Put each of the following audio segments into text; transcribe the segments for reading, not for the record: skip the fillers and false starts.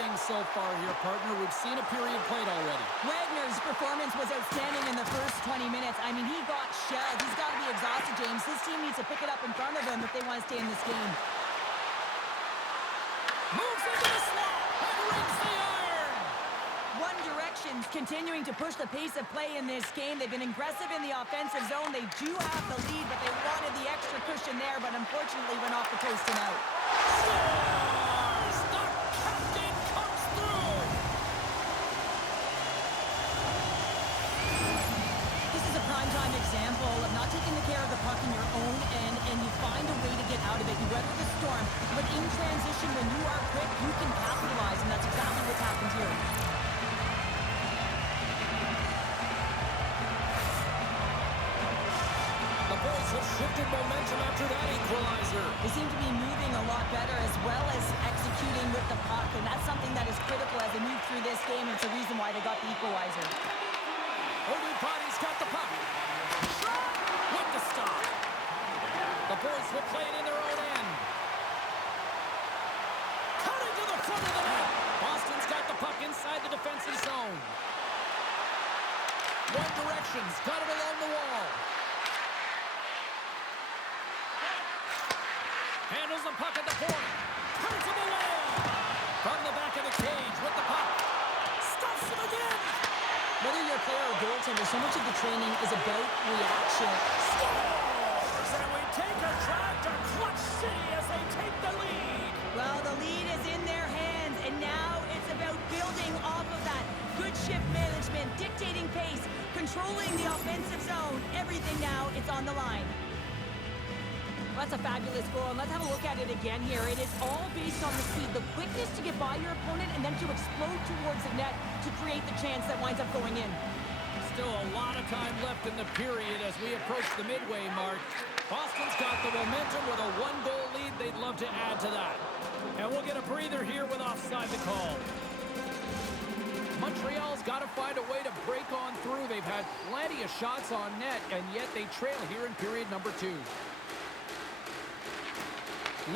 things so far here, partner. We've seen a period played already. Wagner's performance was outstanding in the first 20 minutes. I mean, he got shelled. He's got to be exhausted, James. His team needs to pick it up in front of him if they want to stay in this game. Moves into the slot and rings the iron. One Direction's continuing to push the pace of play in this game. They've been aggressive in the offensive zone. They do have the lead, but they wanted the extra cushion there, but unfortunately went off the post and out. Scores! The captain comes through. This is a primetime example of not taking the care of the puck in your own end, and you find a way to get out of it. You weather the storm, but in transition, when you are quick, you can capitalize, and that's exactly what's happened here. The Boys have shifted momentum after that equalizer. They seem to be moving a lot better as well as executing with the puck, and that's something that is critical as they move through this game, and it's a reason why they got the equalizer. Body's got the puck. Shot with the stop. The Boys will play it in their own end. Cutting to the front of the net. Boston's got the puck inside the defensive zone. One Direction's got it along the wall. Handles the puck at the point. Turns him away. From the back of the cage with the puck. Stuffs him again. Whether you're a player or goaltender, so much of the training is about reaction. Scores! And we take a drive to Clutch City as they take the lead. Well, the lead is in their hands, and now it's about building off of that. Good shift management, dictating pace, controlling the offensive zone. Everything now, it's on the line. That's a fabulous goal, and let's have a look at it again here. It is all based on the speed, the quickness to get by your opponent, and then to explode towards the net to create the chance that winds up going in. Still a lot of time left in the period as we approach the midway mark. Boston's got the momentum with a one-goal lead. They'd love to add to that. And we'll get a breather here with offside the call. Montreal's got to find a way to break on through. They've had plenty of shots on net, and yet they trail here in period number 2.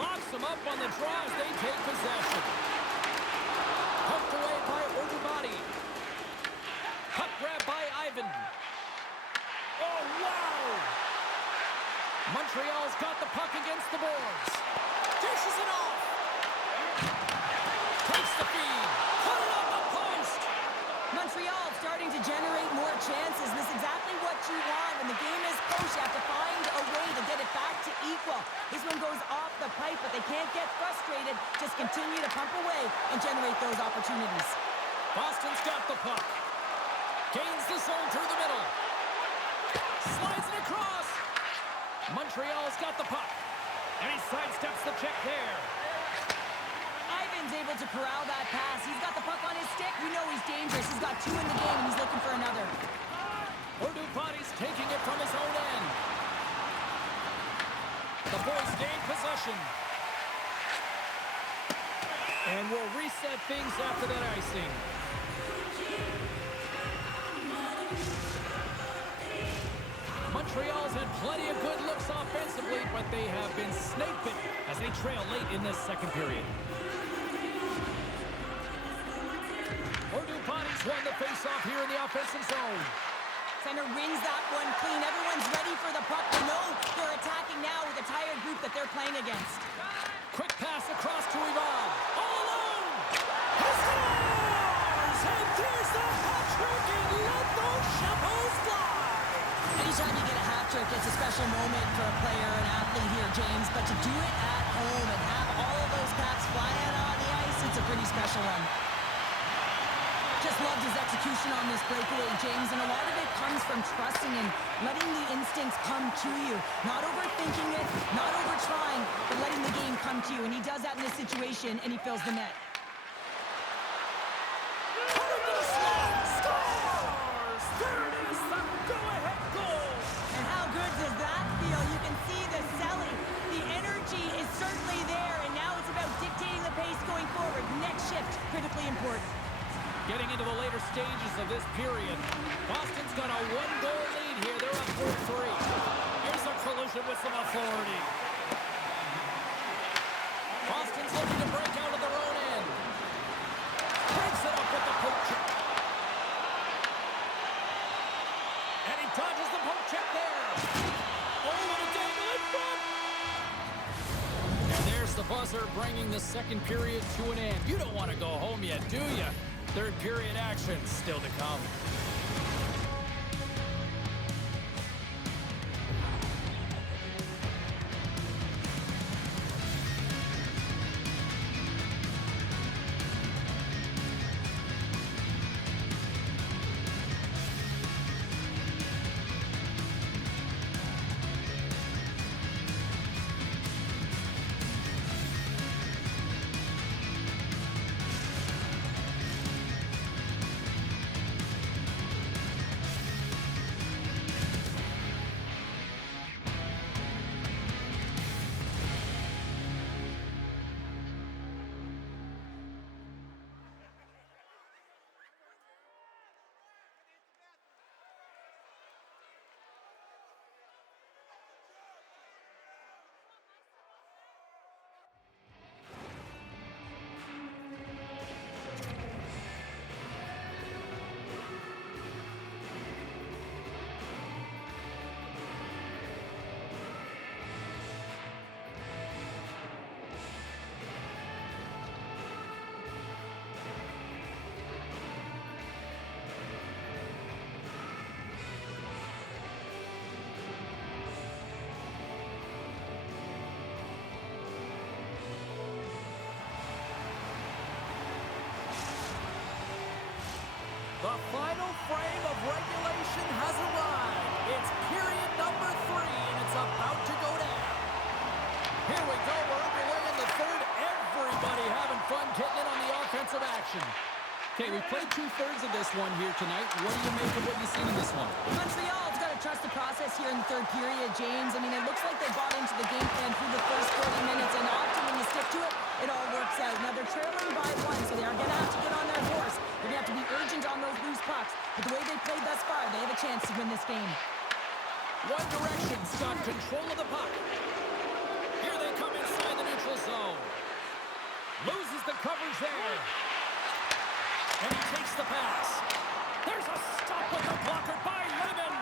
Locks them up on the draw as they take possession. Poked away by Odubati. Puck grab by Ivan. Oh, wow! Montreal's got the puck against the boards. Dishes it off. Takes the feed. Put it on the post. Montreal starting to generate more chances. This is exactly what you want. When the game is close, you have to find a way to get it back to equal. This one goes off the pipe, but they can't get frustrated. Just continue to pump away and generate those opportunities. Boston's got the puck. Gains the zone through the middle. Slides it across. Montreal's got the puck. And he sidesteps the check there. Ivan's able to corral that pass. He's got the puck on his stick. You know he's dangerous. He's got 2 in the game, and he's looking for another. Odubati's taking it from his own end. The Boys gain possession. And we'll reset things after that icing. Montreal's had plenty of good looks offensively, but they have been snake-bitten as they trail late in this second period. Odubati's won the face-off here in the offensive zone. Center wins that one clean. Everyone's ready for the puck. They know they're attacking now with a tired group that they're playing against. Quick pass across to Ivan. All alone! He scores! And there's the hat trick, and let those chapeaux fly! Anytime you get a hat trick, it's a special moment for a player, an athlete here, James. But to do it at home and have all of those caps flying on the ice, it's a pretty special one. Just loved his execution on this breakaway, James, and a lot of it comes from trusting and letting the instincts come to you. Not overthinking it, not over-trying, but letting the game come to you. And he does that in this situation, and he fills the net. Scores! There it is, the go-ahead goal! And how good does that feel? You can see the selling. The energy is certainly there, and now it's about dictating the pace going forward. Next shift, critically important. Getting into the later stages of this period, Boston's got a one-goal lead here. They're up 4-3. Here's a collision with some authority. Boston's looking to break out of their own end. buzzer, bringing the second period to an end. You don't want to go home yet, do you? Third period action still to come. The final frame of regulation has arrived. It's period number 3, and it's about to go down. Here we go. We're underway in the third. Everybody having fun getting in on the offensive action. Okay, we've played 2/3 of this one here tonight. What do you make of what you've seen in this one? Montreal's got to trust the process here in the third period, James. I mean, it looks like they bought into the game plan through the first 40 minutes, and often when you stick to it, it all works out. Now, they're trailing by 1, so they are going to have to get on their horse. They're going to have to be urgent on those loose pucks. But the way they played thus far, they have a chance to win this game. One Direction's got control of the puck. Here they come inside the neutral zone. Loses the coverage there. And he takes the pass. There's a stop with the blocker by Lemon.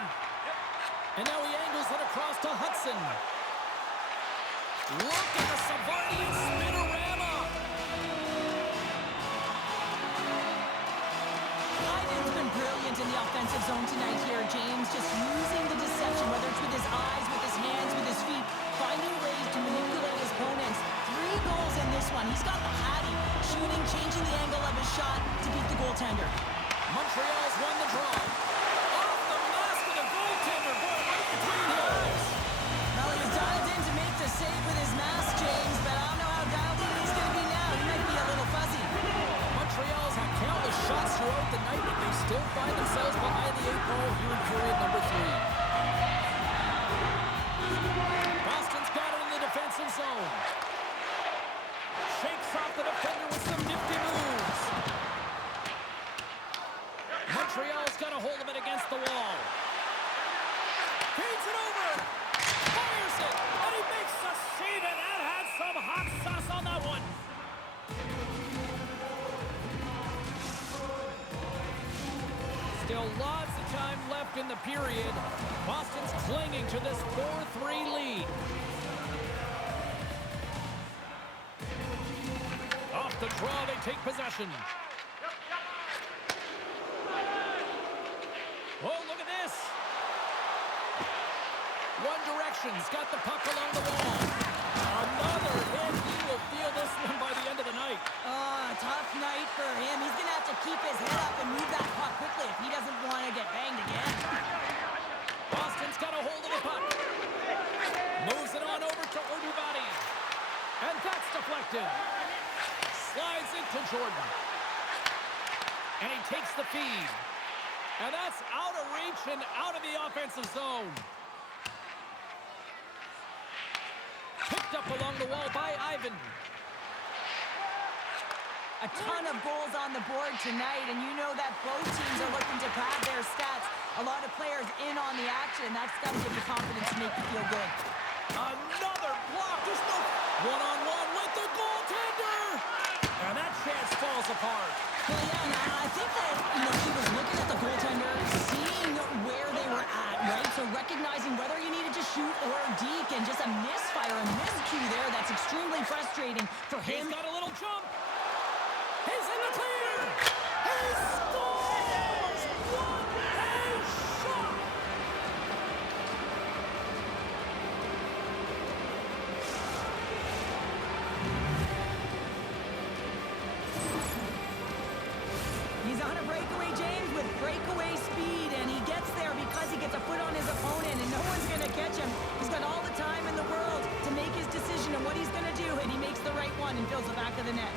And now he angles it across to Hudson. Look at the Savardian spinorama. Ivan's been brilliant in the offensive zone tonight here, James. Just using the deception, whether it's with his eyes, with his hands, with his feet, finding ways to manipulate his opponents. 3 goals in this one. He's got the hattie, shooting, changing the angle of his shot to beat the goaltender. Montreal's won the draw. Off the mask of the goaltender, going right between the eyes. Well, he was dialed in to make the save with his mask, James, but I don't know how dialed in he's going to be now. He might be a little fuzzy. Montreal's had countless shots throughout the night, but they still find themselves behind the 8 ball here in period number 3. Boston's got it in the defensive zone. Shakes off the defender with some nifty moves. Montreal's got a hold of it against the wall. Feeds it over. Fires it. And he makes the save, and that had some hot sauce on that one. Still lots of time left in the period. Boston's clinging to this 4-3 lead. Off the draw, they take possession. Oh, look at this. One Direction's got the puck along the wall. Another hit. He will feel this one by the end of the night. Tough night for him. He's going to have to keep his head up and move that puck quickly if he doesn't want to get banged again. Boston's got a hold of the puck. Moves it on over to Ordubadi. And that's deflected. Slides into Jordan. And he takes the feed. And that's out of reach and out of the offensive zone. Picked up along the wall by Ivan. A ton of goals on the board tonight, and you know that both teams are looking to pad their stats. A lot of players in on the action. That's got to give you confidence to make you feel good. Another block. There's no one-on-one with the goaltender. And that chance falls apart. Well, yeah, and I think that, he was looking at the goaltender, seeing where they were at, right? So recognizing whether you needed to shoot or deke, and just a misfire, a missed miscue there that's extremely frustrating for him. He's got a little jump. He's in the clear. He scores! What a shot! He's on a breakaway, James, with breakaway speed, and he gets there because he gets a foot on his opponent, and no one's going to catch him. He's got all the time in the world to make his decision on what he's going to do, and he makes the right one and fills the back of the net.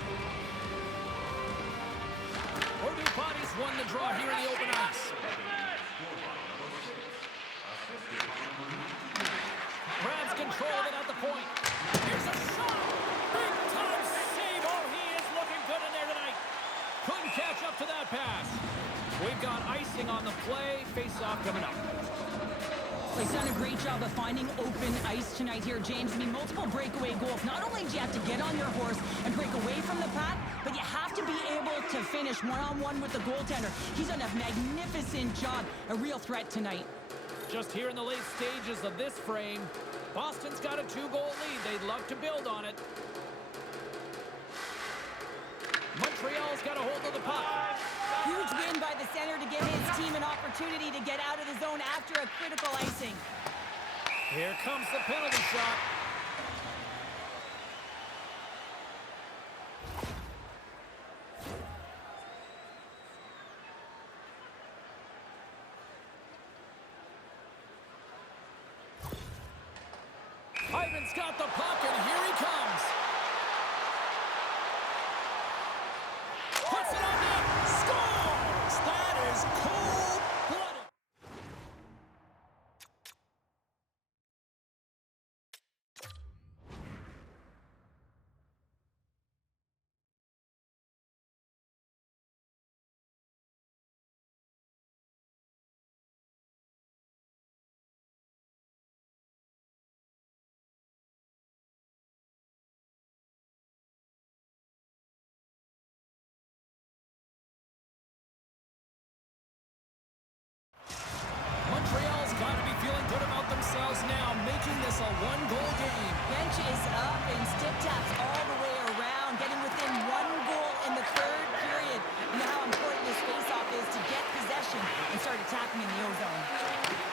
Purdue Bodies won the draw here in the open ice. Grabs control of it at the point. Here's a shot! Big time save! Oh, he is looking good in there tonight. Couldn't catch up to that pass. We've got icing on the play. Face-off coming up. Well, he's done a great job of finding open ice tonight here, James. I mean, multiple breakaway goals. Not only do you have to get on your horse and break away from the pack, but you have to be able to finish one-on-one with the goaltender. He's done a magnificent job. A real threat tonight. Just here in the late stages of this frame, Boston's got a 2-goal lead. They'd love to build on it. Montreal's got a hold of the puck. Huge win by the center to give his team an opportunity to get out of the zone after a critical icing. Here comes the penalty shot. Hyman's got the puck, and here he comes. Puts it on net. Scores! That is cold-blooded. Montreal's got to be feeling good about themselves now, making this a 1-goal game. Benches up and stick taps all the way around, getting within 1 goal in the third period. You know how important this faceoff is to get possession and start attacking in the O-zone.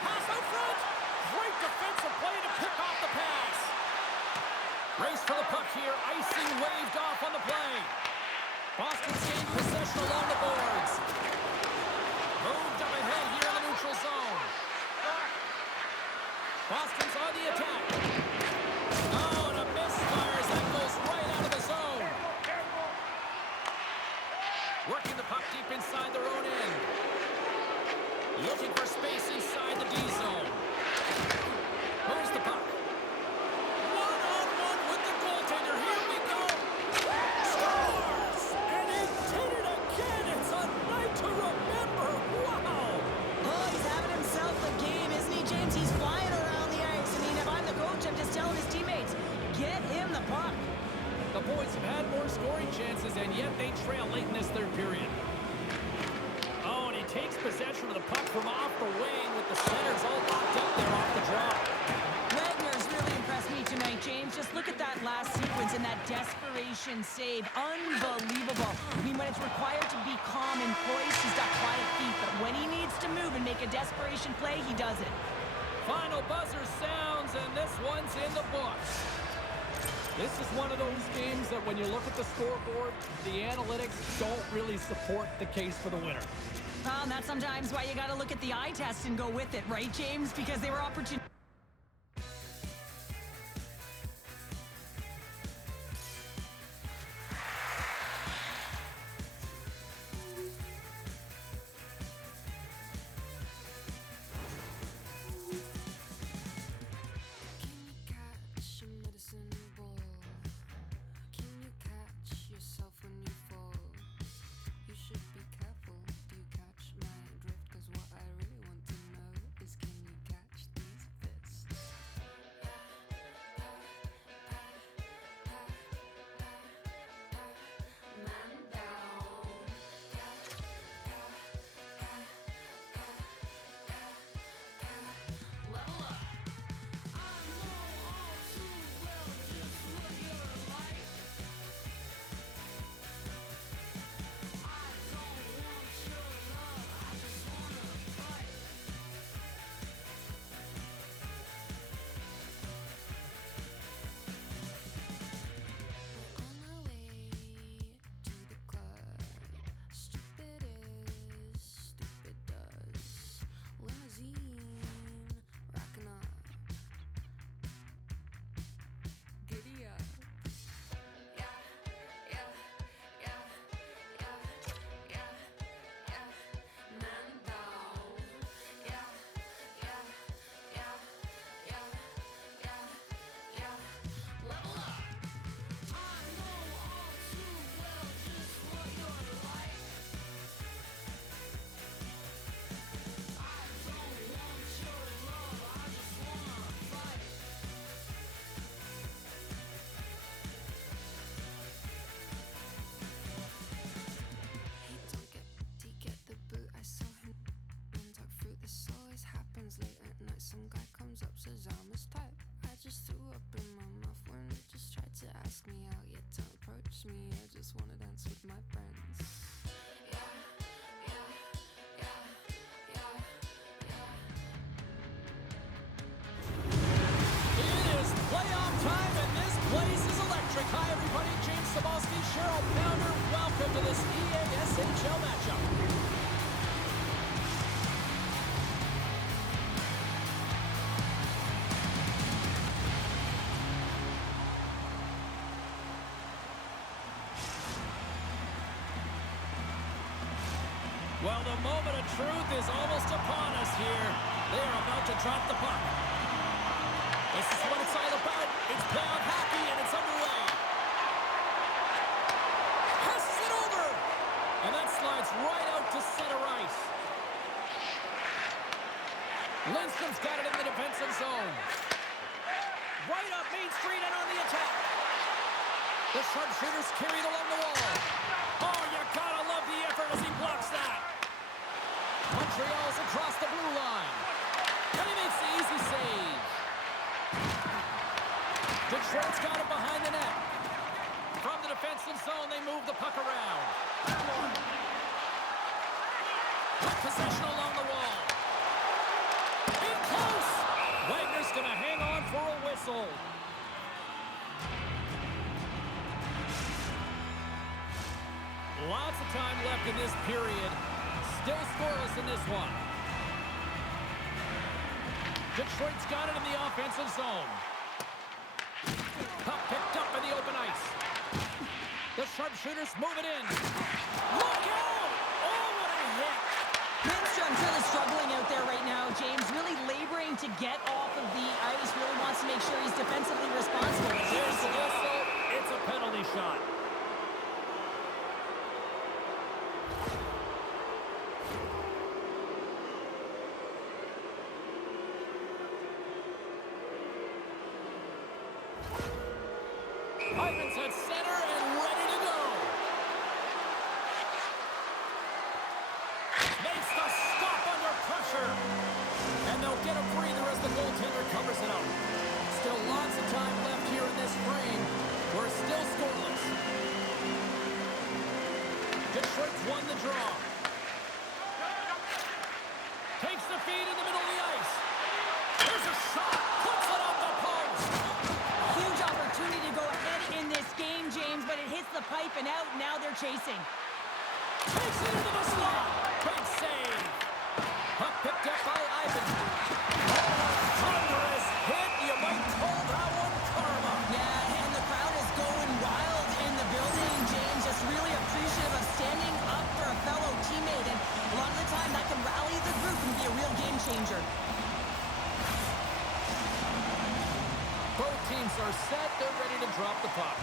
Pass out front. Great defensive play to pick off the pass. Race for the puck here. Icing waved off on the play. Boston's gained possession along the boards. Moved up ahead here in the neutral zone. Boston's on the attack. Oh, and a misfire as that goes right out of the zone. Working the puck deep inside their own end. Looking for space inside the D zone. Moves the puck. One-on-one with the goaltender. Here we go. Scores! And he did it again. It's a night to remember. Wow! Oh, he's having himself a game, isn't he, James? He's flying around the ice. I mean, if I'm the coach, I'm just telling his teammates, get him the puck. The boys have had more scoring chances, and yet they trail late in this third period. Oh, and he takes possession of the puck from off the wing with the centers all locked up there off the draw. Wagner's really impressed me tonight, James. Just look at that last sequence and that desperation save. Unbelievable. I mean, when it's required to be calm and poised, he's got quiet feet. But when he needs to move and make a desperation play, he does it. Final buzzer sounds, and this one's in the books. This is one of those games that when you look at the scoreboard, the analytics don't really support the case for the winner. Well, and that's sometimes why you got to look at the eye test and go with it, right, James? Because they were opportunities. Barrel Pounder, welcome to this EASHL matchup. Well, the moment of truth is almost upon us here. They are about to drop the puck. This is what it's all about. It's playoff hockey, and it's underway. Passes it over. And that slides right out to center ice. Lindstrom's got it in the defensive zone. Right up Main Street and on the attack. The sharpshooters carried along the wall. Oh, you gotta love the effort as he blocks that. Montreal's across the blue line. And he makes the easy save. Detroit's got him behind the net. From the defensive zone, they move the puck around. Puck possession along the wall. In close. Wagner's going to hang on for a whistle. Lots of time left in this period. Still scoreless in this one. Detroit's got it in the offensive zone. Puck picked up in the open ice. The sharpshooters move it in. Look out! Oh, what a hit! Lindstrom's really struggling out there right now, James. Really laboring to get off of the ice. Really wants to make sure he's defensively responsible. Here's the whistle. It's a penalty shot. Ivan's at center and ready to go. Makes the stop under pressure. And they'll get a breather as the goaltender covers it up. Still lots of time left here in this frame. We're still scoreless. Detroit's won the draw. Takes the feed in the middle of the ice. There's a shot. Puts it on the post. Huge opportunity to go ahead in this game, James, but it hits the pipe and out. Now they're chasing. Takes it into the slot. Big save. Puck picked up by Ivan. Thunderous hit. You might call that one karma. Yeah, and the crowd is going wild in the building, James. Just really appreciative of standing up for a fellow teammate. And a lot of the time, that can rally the group and be a real game changer. Both teams are set. They're ready to drop the puck.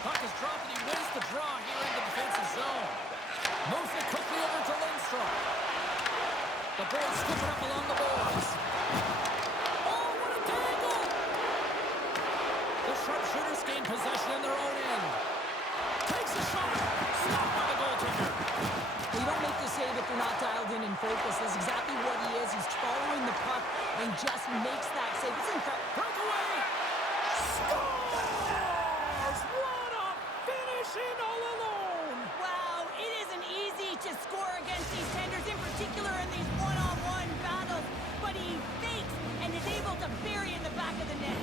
Puck is dropped and he wins the draw here in the defensive zone. Moves it quickly over to Lindstrom. The ball skipping up along the boards. Oh, what a tangle! The sharpshooters gain possession in their own end. Takes a shot. Stopped by the goaltender. You don't make the save if you're not dialed in and focused. That's exactly what he is. He's following the puck and just makes that save. It's incredible. Breakaway! Scores! What a finish in all alone! Wow, it isn't easy to score against these tenders, in particular in these one-on-one battles, but he fakes and is able to bury in the back of the net.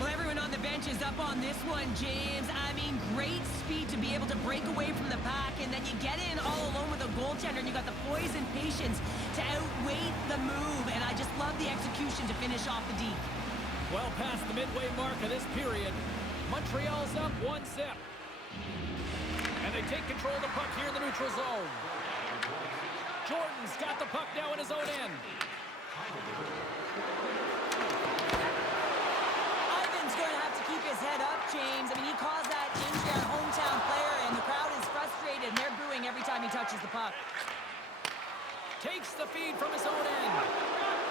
Well, everyone on the bench is up on this one, James. I mean, great speed to be able to break away from the pack, and then you get in all alone with a goaltender, and you got the poise and patience to outweigh the move, and I just love the execution to finish off the D. Well past the midway mark of this period, Montreal's up 1-0. And they take control of the puck here in the neutral zone. Jordan's got the puck now in his own end. Ivan's going to have to keep his head up, James. I mean, he caused that injury on hometown player, and the crowd is frustrated, and they're booing every time he touches the puck. Takes the feed from his own end.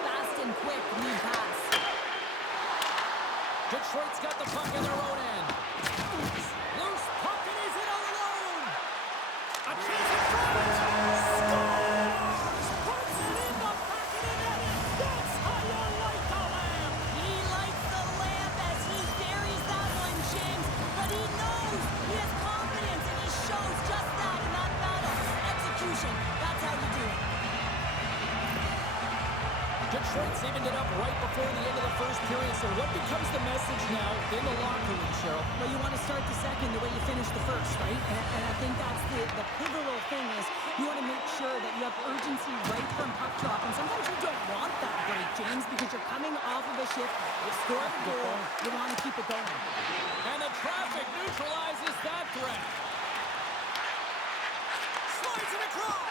Fast and quick lead pass. Detroit's got the puck in their own end. Loose puck and he's in all alone. A chance in front. Scores! Puts it in the back of the net. That's how you light the lamp. He lights the lamp as he buries that one, James. But he knows he has confidence, and he shows just that in that battle. Execution. That's how you do it. Detroit's evened it up right before the end of the first period. So what becomes the message now in the locker room, Cheryl? Well, you want to start the second the way you finished the first, right? And I think that's the pivotal thing is you want to make sure that you have urgency right from puck drop. And sometimes you don't want that break, James, because you're coming off of a shift. You score a goal. You want to keep it going. And the traffic neutralizes that threat. Slides it across.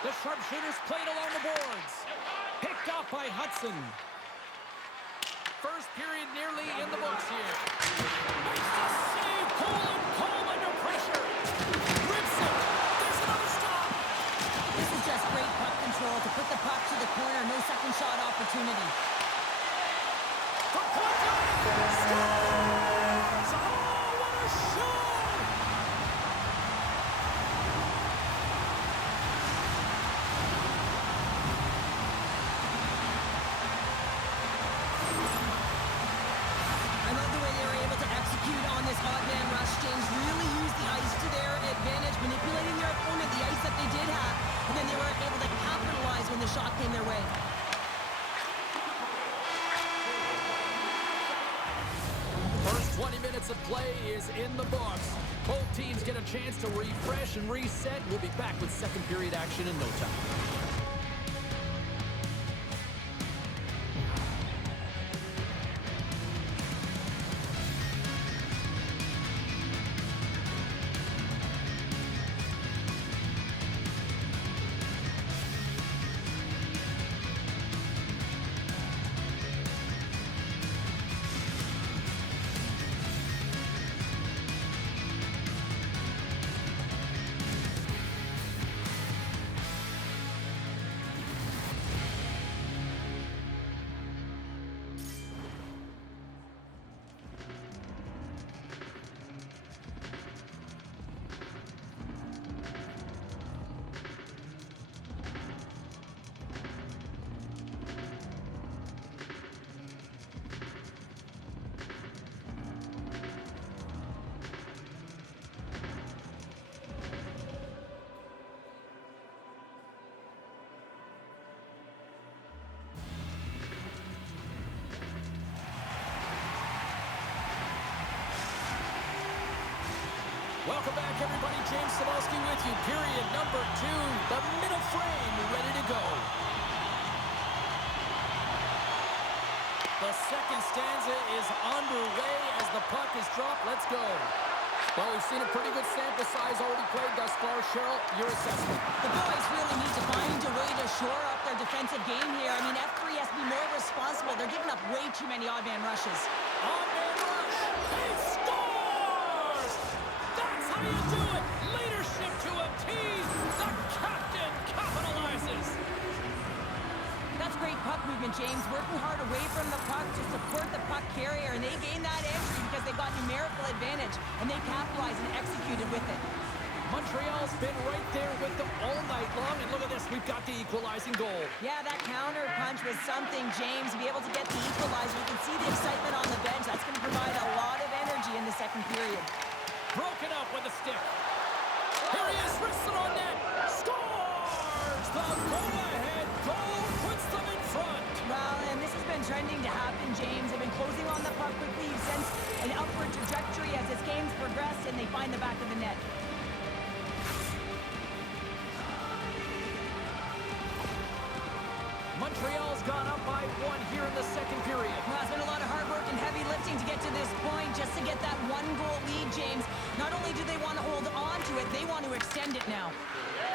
The sharpshooters played along the boards. Picked off by Hudson. First period nearly in the books here. Makes the save. Cole under pressure. Rips it. There's another stop. This is just great puck control to put the puck to the corner. No second shot opportunity. From point blank. Scores! Oh, what a shot! I love the way they were able to execute on this odd man rush, James. Really use the ice to their advantage, manipulating their opponent, the ice that they did have, and then they were able to capitalize when the shot came their way. First 20 minutes of play is in the books. Both teams get a chance to refresh and reset. We'll be back with second period action in no time. Welcome back, everybody. James Cybulski with you. Period number 2. The middle frame ready to go. The second stanza is underway as the puck is dropped. Let's go. Well, we've seen a pretty good sample size already played thus far. Cheryl, your assessment. The boys really need to find a way to shore up their defensive game here. I mean, F3 has to be more responsible. They're giving up way too many odd man rushes. Odd man rush. He scores! That's how you do it. Leadership to a team. The captain capitalizes. That's great puck movement, James. Working hard away from the puck to support the puck carrier, and they gained that entry because they got numerical advantage, and they capitalized and executed with it. Montreal's been right there with them all night long, and look at this, we've got the equalizing goal. Yeah, that counter punch was something, James. To be able to get the equalizer, you can see the excitement on the bench. That's going to provide a lot of energy in the second period. Broken up with a stick. Here he is, wrists it on net. Scores! The go-ahead goal puts them in front. Well, and this has been trending to happen, James. They've been closing on the puck quickly. You've sensed an upward trajectory as this game's progressed, and they find the back of the net. Montreal's gone up by 1 here in the second period. Well, it's been a lot of hard work and heavy lifting to get to this point, just to get that one-goal lead, James. Not only do they want to hold on to it, they want to extend it now.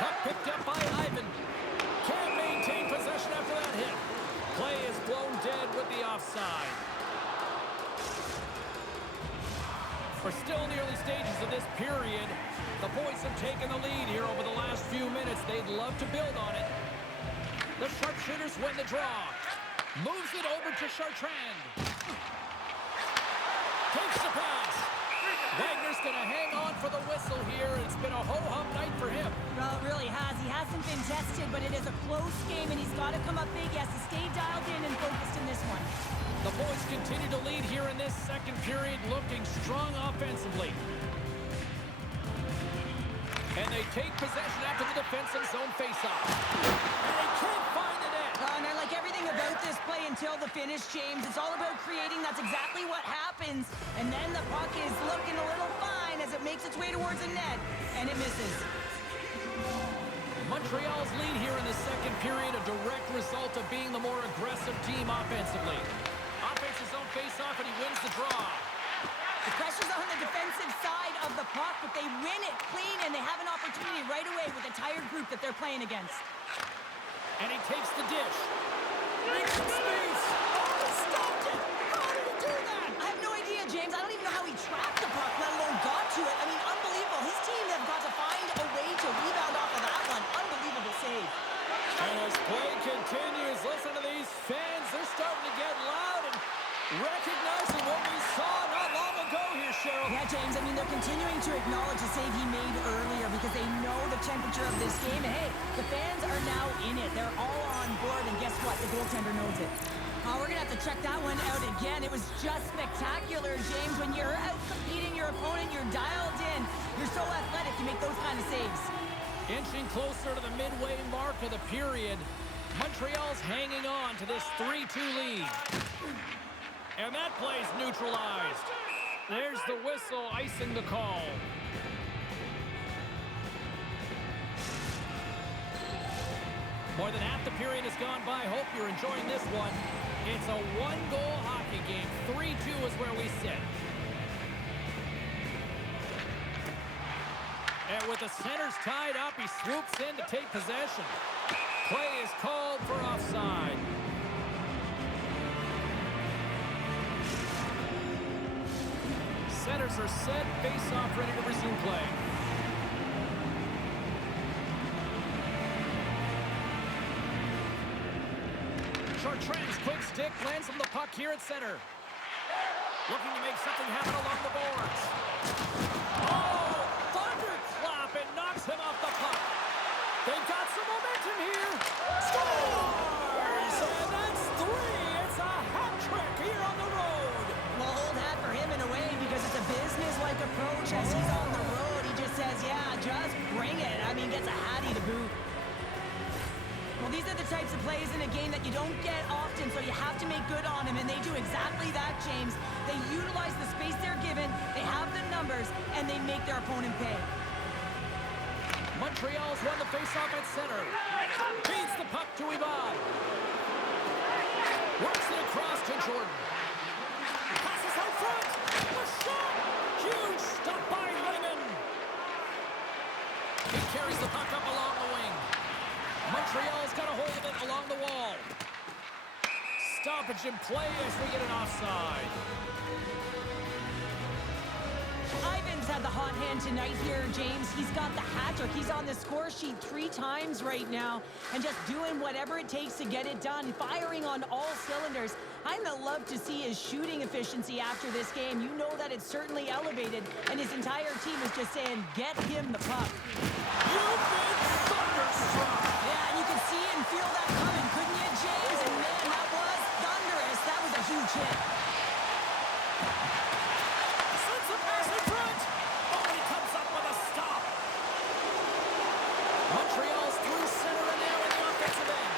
Puck picked up by Ivan. Can't maintain possession after that hit. Play is blown dead with the offside. We're still in the early stages of this period. The boys have taken the lead here over the last few minutes. They'd love to build on it. The sharpshooters win the draw. Moves it over to Chartrand. Takes the pass. Wagner's going to hang on for the whistle here. It's been a ho-hum night for him. Well, it really has. He hasn't been tested, but it is a close game, and he's got to come up big. He has to stay dialed in and focused in this one. The boys continue to lead here in this second period, looking strong offensively. And they take possession after the defensive zone faceoff. And they can't start this play until the finish, James. It's all about creating. That's exactly what happens. And then the puck is looking a little fine as it makes its way towards the net, and it misses. Montreal's lead here in the second period, a direct result of being the more aggressive team offensively. Offense his own face-off, and he wins the draw. The pressure's on the defensive side of the puck, but they win it clean, and they have an opportunity right away with a tired group that they're playing against. And he takes the dish. Makes some space. Oh, he stopped it. How did he do that? I have no idea, James. I don't even know how he tracked the puck, let alone got to it. I mean, unbelievable. His team have got to find a way to rebound off of that one. Unbelievable save. And as play continues, listen to these fans. They're starting to get loud and recognizing what we saw not long ago here, Cheryl. Yeah, James, I mean, they're continuing to acknowledge the save he made earlier because they know the temperature of this game. And hey, the fans are now in it. They're all on board, and guess what? The goaltender knows it. Oh, we're going to have to check that one out again. It was just spectacular, James. When you're out competing your opponent, you're dialed in. You're so athletic, you make those kind of saves. Inching closer to the midway mark of the period, Montreal's hanging on to this 3-2 lead. And that play's neutralized. There's the whistle icing the call. More than half the period has gone by. Hope you're enjoying this one. It's a one-goal hockey game. 3-2 is where we sit. And with the centers tied up, he swoops in to take possession. Play is called for offside. Centers are set, face-off ready to resume play. Chartrand's quick stick lands on the puck here at center. Looking to make something happen along the boards. Oh, thunderclap, and knocks him off the puck. They've got some momentum here. Scores! And that's 3. It's a hat trick here on the road. Well, hold hat for him in a way because it's a business-like approach as he's on the road. He just says, yeah, just bring it. I mean, gets a hattie to boot. Well, these are the types of plays in a game that you don't get often, so you have to make good on them, and they do exactly that, James. They utilize the space they're given, they have the numbers, and they make their opponent pay. Montreal's won the faceoff at center. Feeds the puck to Ivan. Works it across to Jordan. Passes out front. A shot. Huge stop by Hyman. He carries the puck up along the wing. Montreal's got a hold of it along the wall. Stoppage in play as we get an offside. Ivan's had the hot hand tonight here, James. He's got the hat trick. He's on the score sheet 3 times right now and just doing whatever it takes to get it done, firing on all cylinders. I'd love to see his shooting efficiency after this game. You know that it's certainly elevated, and his entire team is just saying, get him the puck. You've been thunderstruck. Yeah, and you can see and feel that coming, couldn't you, James? And man, that was thunderous. That was a huge hit. Sends a pass in front. Oh, he comes up with a stop. Montreal's through center and now in the offensive end.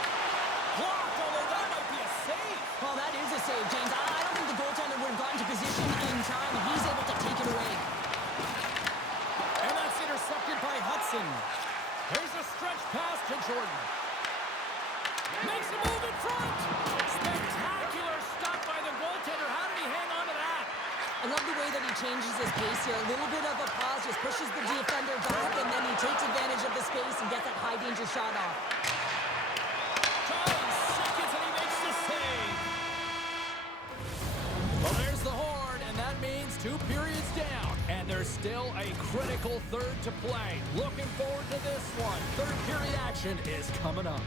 Blocked, although that might be a save. Well, that is a save, James. I don't think the goaltender would have gotten to position in time, and he's able to take it away. And that's intercepted by Hudson. Here's a stretch pass to Jordan. Makes a move in front. Spectacular stop by the goaltender. How did he hang on to that? I love the way that he changes his pace here. A little bit of a pause, just pushes the defender back, and then he takes advantage of the space and gets that high-danger shot off. 12 seconds and he makes the save. Well, there's the horn, and that means 2 periods down. And there's still a critical third to play. Looking forward to this one. Third period action is coming up.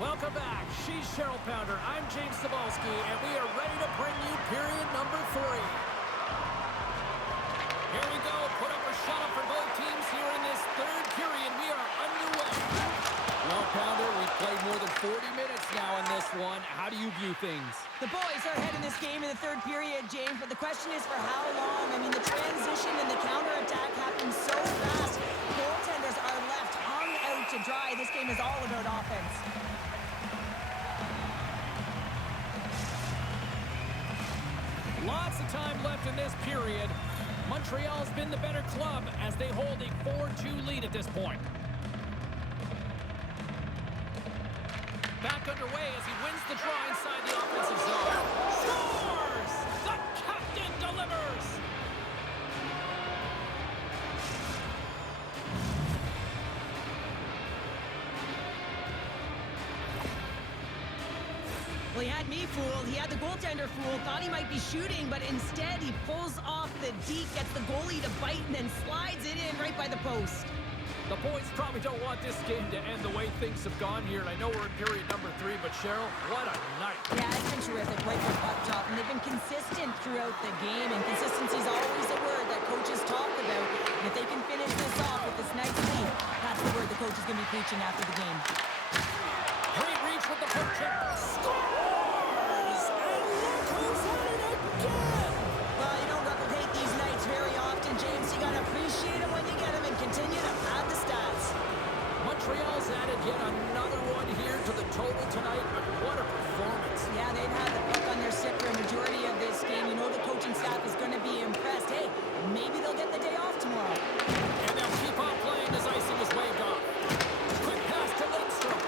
Welcome back. She's Cheryl Pounder. I'm James Cebulski, and we are ready to bring you period number 3. Here we go. Put up or shut up for both teams here in this third period. We are underway. Well, Pounder, we've played more than 40 minutes now in this one. How do you view things? The boys are ahead in this game in the third period, James, but the question is for how long? I mean, the transition and the counterattack happen so fast. Goaltenders are left hung out to dry. This game is all about offense. Lots of time left in this period. Montreal's been the better club as they hold a 4-2 lead at this point. Back underway as he wins the draw inside the offensive zone. Scores! The captain delivers! Well, he had me fooled. He had the goaltender fooled. Thought he might be shooting, but instead he pulls off the deke, gets the goalie to bite, and then slides it in right by the post. The boys probably don't want this game to end the way things have gone here, and I know we're in period number 3, but Cheryl, what a night. Yeah, it's been terrific right from puck drop, and they've been consistent throughout the game, and consistency is always a word that coaches talk about. And if they can finish this off with this nice lead, that's the word the coach is going to be preaching after the game. Great reach with the poke check. Scores! And look who's at it again! Well, you don't replicate these nights very often, James. You got to appreciate them when you get them and continue to pad the stats. Montreal's added yet another one here to the total tonight, but what a performance. Yeah, they've had the puck on their stick for a majority of this game. You know the coaching staff is going to be impressed. Hey, maybe they'll get the day off tomorrow. And they'll keep on playing as icing is waved off. Quick pass to Lindstrom.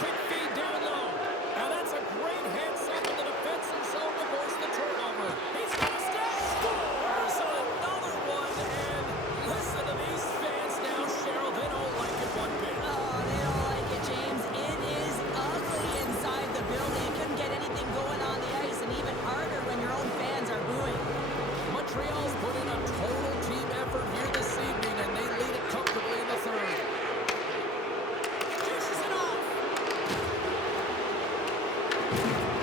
Quick feed down low. Now that's a great hands-up in the defensive zone to force the turnover. He's got a step. Scores another one. And listen to these fans now, Cheryl. They don't like it one bit. Oh, they don't like it, James. It is ugly inside the building. You couldn't get anything going on the ice, and even harder when your own fans are booing. Montreal's put in a total team effort here this evening, and they lead it comfortably in the third. Dishes it off.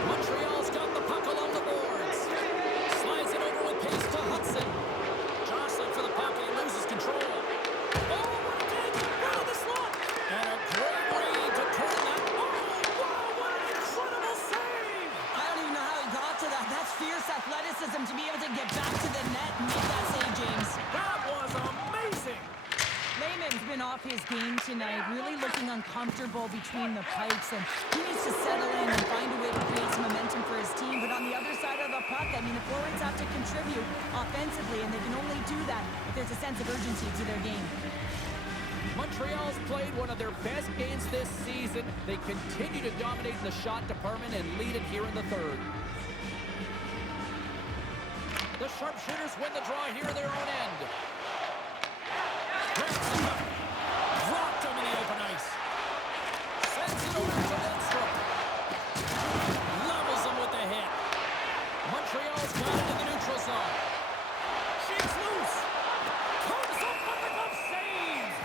Montreal's got the puck along the boards. Slides it over with pace to Hudson. Jostling for the puck, and he loses control. Oh, what a dig! Right in the slot! And a great read to turn that. Oh, wow, what an incredible save! I don't even know how he got to that. That's fierce athleticism to be able to get back to the net and make that save, James. That was amazing! Lehman's been off his game tonight, really looking uncomfortable between the pipes, and he needs to settle in and find a way to create some momentum for his team. But on the other side of the puck, I mean, the forwards have to contribute offensively, and they can only do that if there's a sense of urgency to their game. Montreal's played one of their best games this season. They continue to dominate in the shot department and lead it here in the third. The sharpshooters win the draw here in their own end. Grabs the puck. Dropped him in the open ice. Sends it over to Lindstrom. Levels him with the hit. Montreal's got it in the neutral zone. Shakes loose. Comes up with the glove save.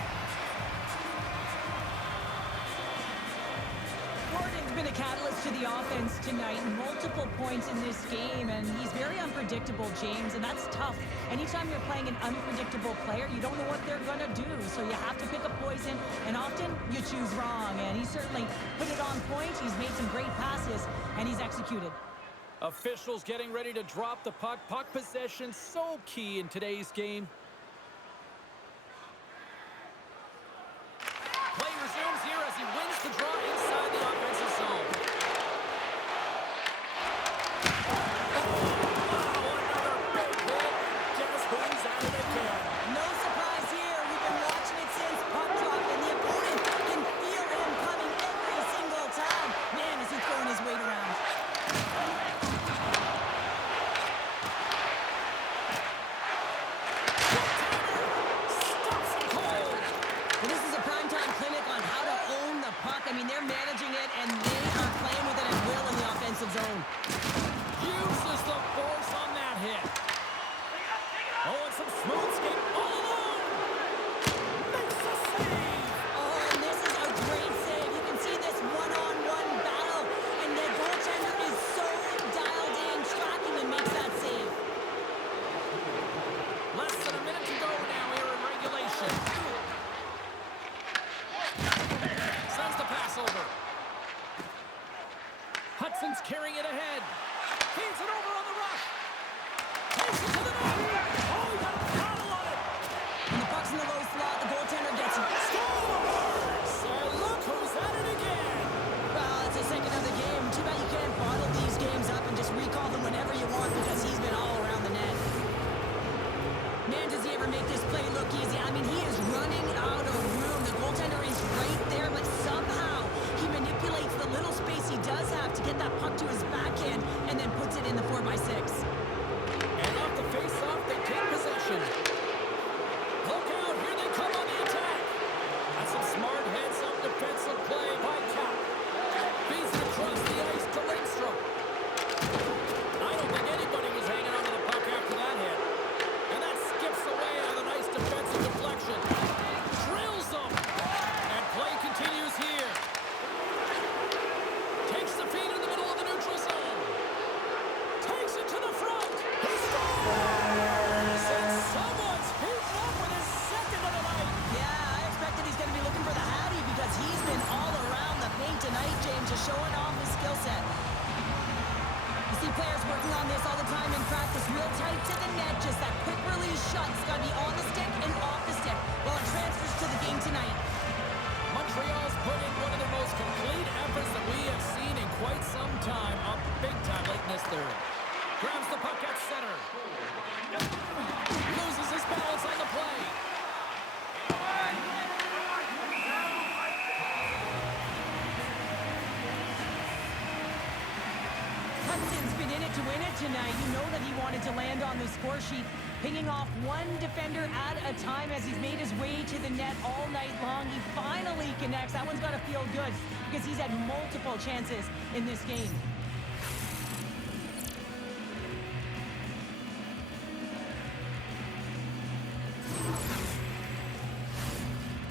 Gordon's been a catalyst to the offense tonight. Multiple points in this game, and he's very unpredictable, James, and that's tough. Anytime you're playing an unpredictable player, you don't know what they're going to do, so you have to pick a poison, and often you choose wrong, and he certainly put it on point. He's made some great passes, and he's executed. Officials getting ready to drop the puck. Puck possession so key in today's game. Play resumes here as he wins the draw inside the offensive zone. Oh, another big hit. Guess who's at it again? No surprise here. We've been watching it since puck drop, and the opponent can feel him coming every single time. Man, is he throwing his weight around. Stops him cold. Well, this is a primetime clinic on how to own the puck. I mean, they're managing it, and they are playing with it at will in the offensive zone. Uses the force on that hit. Oh, and some smooth skate all alone. Makes a save. Oh, and this is a great save. You can over. Hudson's carrying it ahead. Feeds it over on the rush. Takes it to the net. Oh, he got a foul on it. When the puck's in the low slot, the goaltender gets it. Scores! And look who's at it again. Well, it's the second of the game. Too bad you can't bottle these games up and just recall them whenever you want because he's been all around the net. Man, does he ever make this play look easy. I mean, he is running out of room. The goaltender is right there, but somehow he manipulates the little space he does have to get that puck to his backhand and then puts it in the 4x6. And off the face-off, they take possession. Look out, here they come on the attack. That's some smart heads-up defensive play by Cap. Feeds it across the ice to Lindstrom. I don't think anybody was hanging on to the puck after that hit. And that skips away on a nice defensive deflection. Drills them. And play continues here. Takes the feed in the middle of the neutral zone. Takes it to the front. He scores! And someone's heating up with his second of the night. Yeah, I expected he's going to be looking for the Hattie because he's been all around the paint tonight, James, just showing off his skill set. You see players working on this all the time in practice, real tight to the net, just that quick release shot. It's got to be on the stick and off the stick. Well, it transfers to the game tonight. Montreal's put in one of the most complete efforts that we have seen in quite some time. Up big time late in this third. Grabs the puck at center. Loses his balance on the play. Hudson's been in it to win it tonight. You know that he wanted to land on the score sheet, pinging off one defender at a time as he's made his way to the net all night long. He finally connects. That one's got to feel good because he's had multiple chances in this game.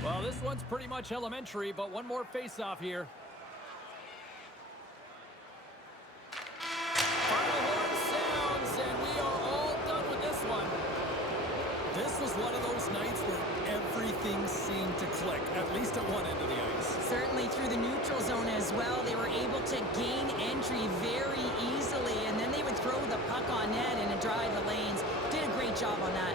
Well, this one's pretty much elementary, but one more face-off here. Final horn sounds, and we are all done with this one. This was one of those nights where everything seemed to click, at least at one end of the ice. Certainly through the neutral zone as well. They were able to gain entry very easily, and then they would throw the puck on net and drive the lanes. Did a great job on that.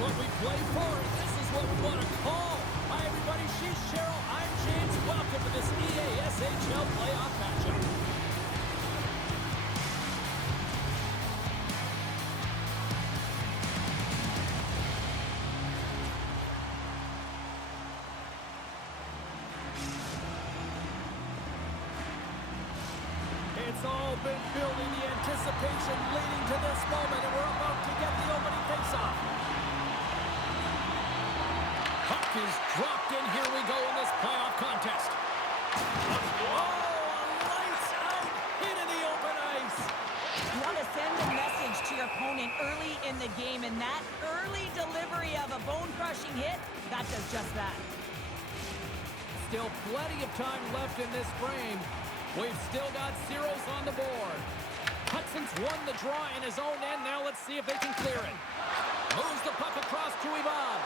what we play for, and this is what we want to call. Hi, everybody. She's Cheryl. I'm James. Welcome to this EASHL playoff matchup. It's all been building, the anticipation leading to this moment, and we're about to get the opening faceoff. Puck is dropped in. Here we go in this playoff contest. Oh, a lights-out hit in the open ice. You want to send a message to your opponent early in the game, and that early delivery of a bone-crushing hit, that does just that. Still plenty of time left in this frame. We've still got zeros on the board. Hudson's won the draw in his own end. Now let's see if they can clear it. Moves the puck across to Ivan.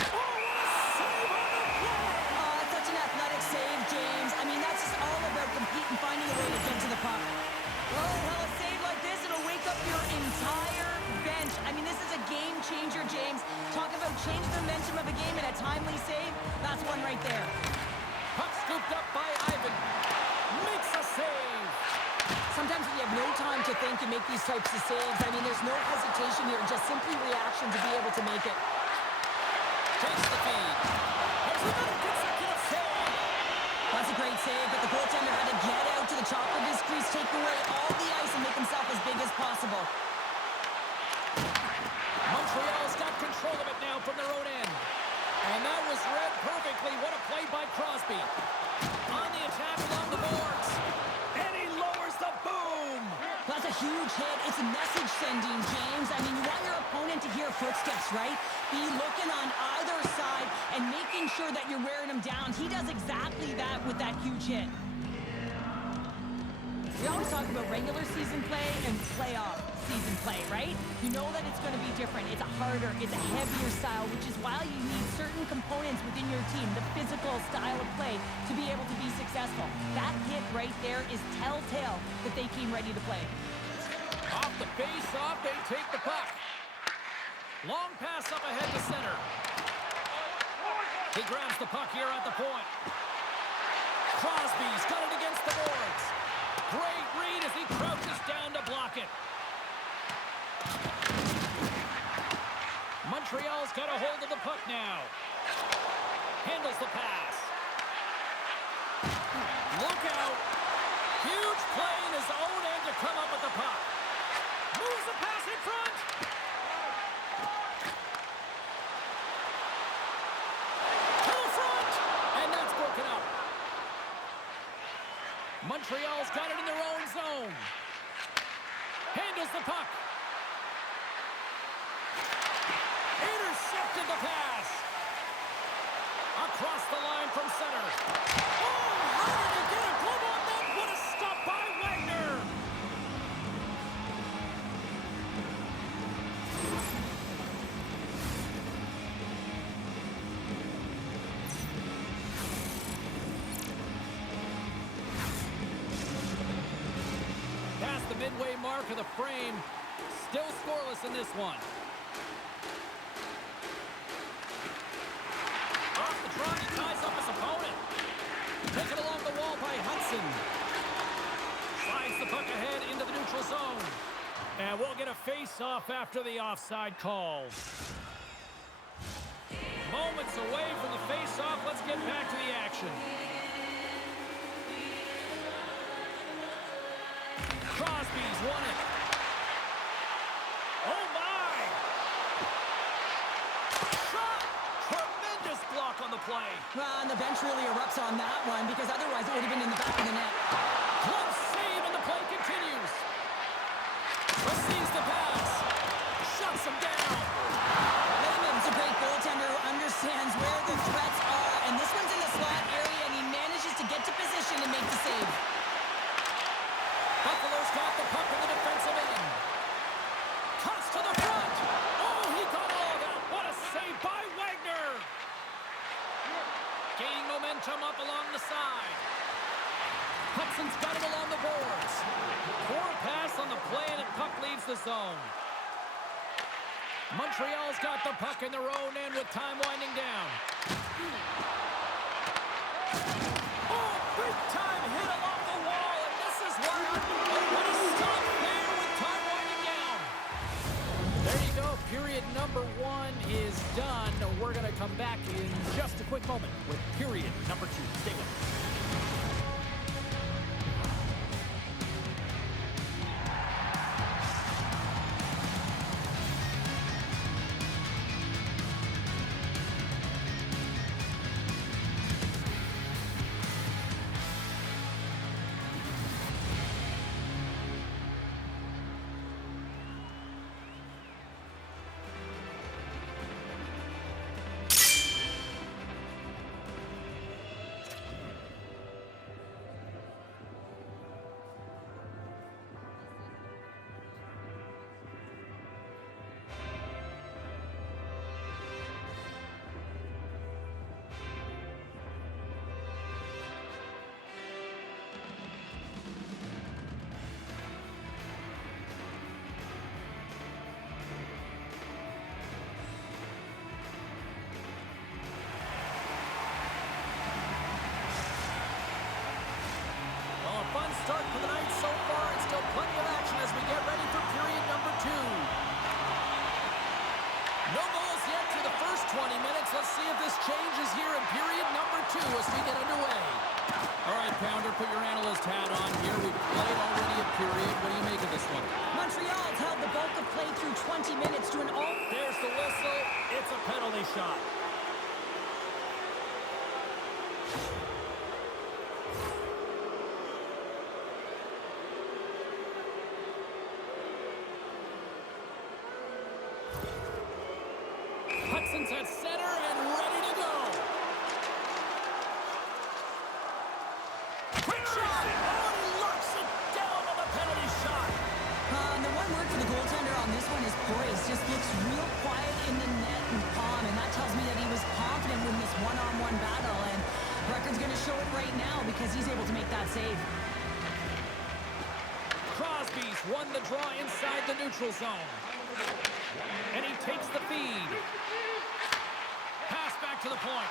Oh, what a save on the play! Oh, it's such an athletic save, James. I mean, that's just all about competing, finding a way to get to the puck. Oh, well, a save like this, it'll wake up your entire bench. I mean, this is a game changer, James. Talk about change the momentum of a game and a timely save. That's one right there. Puck scooped up by Ivan. Makes a save. Sometimes when you have no time to think and make these types of saves, I mean, there's no hesitation here, just simply reaction to be able to make it. Takes the feed. There's another consecutive save. That's a great save, but the goaltender had to get out to the top of his crease, take away all the ice, and make himself as big as possible. Montreal's got control of it now from their own end. And that was read perfectly. What a play by Crosby. On the attack along the boards. And he lowers the boom. That's a huge hit. It's a message sending, James. I mean, you want your opponent to hear footsteps, right? Be looking on either side and making sure that you're wearing him down. He does exactly that with that huge hit. We always talk about regular season play and playoff season play, right? You know that it's going to be different. It's a harder, it's a heavier style, which is why you need certain components within your team, the physical style of play, to be able to be successful. That hit right there is telltale that they came ready to play. Off the face-off, they take the puck. Long pass up ahead to center. He grabs the puck here at the point. Crosby's got it against the boards. Great read as he crouches down to block it. Montreal's got a hold of the puck now. Handles the pass. Look out. Huge play in his own end to come up with the puck. Moves the pass in front. To the front. And that's broken up. Montreal's got it in their own zone. Handles the puck. Intercepted the pass. Across the line from center. Oh, how did he get a glove on that? What a stop by Wagner. Past the midway mark of the frame. Still scoreless in this one. Off the draw, he ties up his opponent. Taken along the wall by Hudson. Slides the puck ahead into the neutral zone. And we'll get a face-off after the offside call. Moments away from the face-off. Let's get back to the action. Crosby's won it. Oh, my! Shot! Tremendous block on the play. Well, and the bench really erupts on that one because otherwise it would have been in the back of the net. Close save, and the play continues. Receives the pass. Shuts him down. Lehman's a great goaltender who understands where the threats are, and this one's in the slot area, and he manages to get to position and make the save. Buffalo's got the puck in the defensive end. Cuts to the front. Oh, he got all of that. What a save by Wagner. Gaining momentum up along the side. Hudson's got it along the Montreal's got the puck in their own end with time winding down. Oh, big time hit along the wall, and this is what happened. Oh, what a stop there with time winding down. There you go. Period number 1 is done. We're going to come back in just a quick moment with period number 2. Stay with us. Fun start for the night so far, and still plenty of action as we get ready for period number 2. No goals yet through the first 20 minutes. Let's see if this changes here in period number 2 as we get underway. All right, Pounder, put your analyst hat on here. We've played already a period. What do you make of this one? Montreal's held the bulk of play through 20 minutes to an all... There's the whistle. It's a penalty shot. Hudson's at center and ready to go. Quick shot! Oh, he locks it down on the penalty shot. The one word for the goaltender on this one is poise. Just looks real quiet in the net and palm, and that tells me that he was confident in this one-on-one battle, and record's going to show it right now because he's able to make that save. Crosby's won the draw inside the neutral zone. And he takes the feed. Pass back to the point.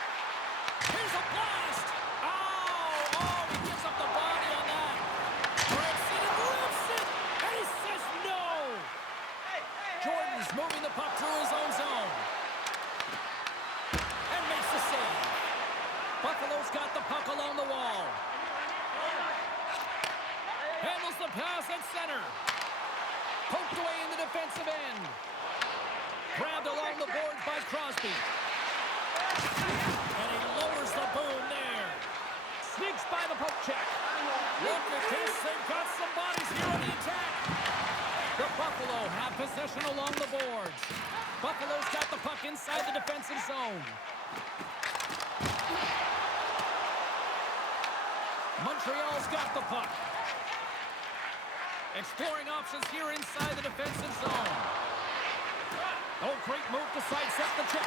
Here's a blast! Oh, he gives up the body on that. Breaks it and rips it! And he says no! Jordan's moving the puck through his own zone. And makes the save. Buffalo's got the puck along the wall. Handles the pass at center. Poked away in the defensive end. Grabbed along the boards by Crosby. And he lowers the boom there. Sneaks by the poke check. Look at this. They've got some bodies here on the attack. The Buffalo have possession along the boards. Buffalo's got the puck inside the defensive zone. Montreal's got the puck. Exploring options here inside the defensive zone. Oh, great move to sidestep the check.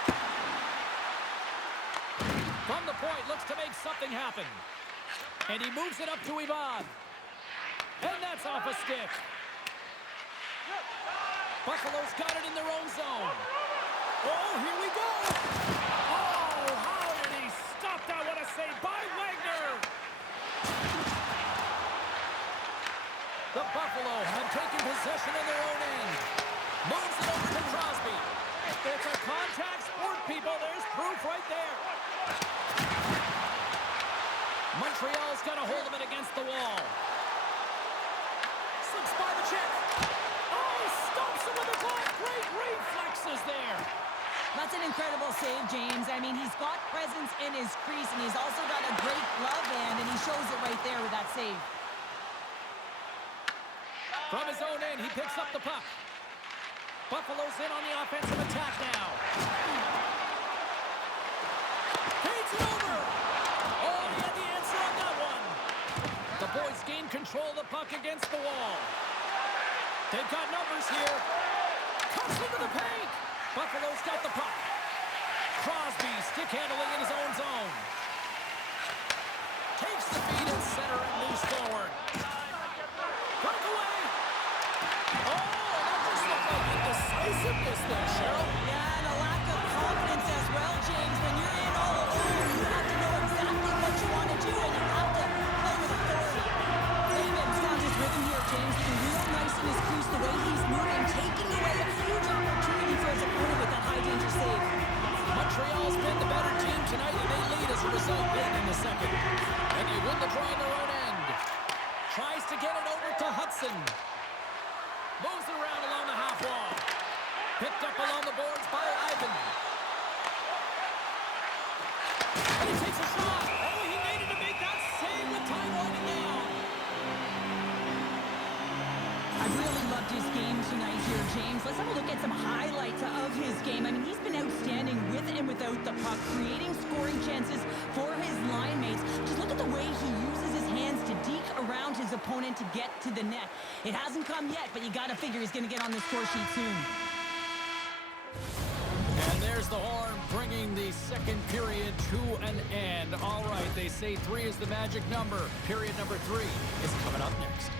From the point, looks to make something happen. And he moves it up to Ivan. And that's off a stick. Buffalo's got it in their own zone. Oh, here we go. Oh, how did he stop that? What a save by Wagner. The Buffalo have taken possession in their own end. Moves it over to Crosby. It's a contact sport, people. There's proof right there. Montreal's got a hold of it against the wall. Slips by the check. Oh, he stomps him with a glove. Great reflexes there. That's an incredible save, James. I mean, he's got presence in his crease, and he's also got a great glove hand, and he shows it right there with that save. From his own end, he picks up the puck. Buffalo's in on the offensive attack now. Feeds it over. Oh, he had the answer on that one. The boys gain control of the puck against the wall. They've got numbers here. Cuts into the paint. Buffalo's got the puck. Crosby stick handling in his own zone. Takes the feed in center and moves forward. Puck away. Oh, that just looked like indecisive. decisiveness there, Cheryl. Yeah, and a lack of confidence as well, James. When you're in all alone, you have to know exactly what you want to do, and you have to play with authority. David's found his rhythm here, James. Looking real nice in his crease, the way he's moving, taking away a huge opportunity for his opponent with that high-danger save. Montreal's been the better team tonight, and they lead as a result late in the second. And they win the draw on their own end. Tries to get it over to Hudson. Moves it around along the half wall. Picked up along the boards by Ivan. And he takes a shot. Oh, he made it to make that save with time winding down. I really loved his game tonight here, James. Let's have a look at some highlights of his game. I mean, he's been outstanding with and without the puck, creating scoring chances for his line mates. Just look at the way he uses his hands to deke around his opponent to get to the net. It hasn't come yet, but you got to figure he's going to get on the score sheet soon. And there's the horn, bringing the second period to an end. All right, they say 3 is the magic number. Period number 3 is coming up next.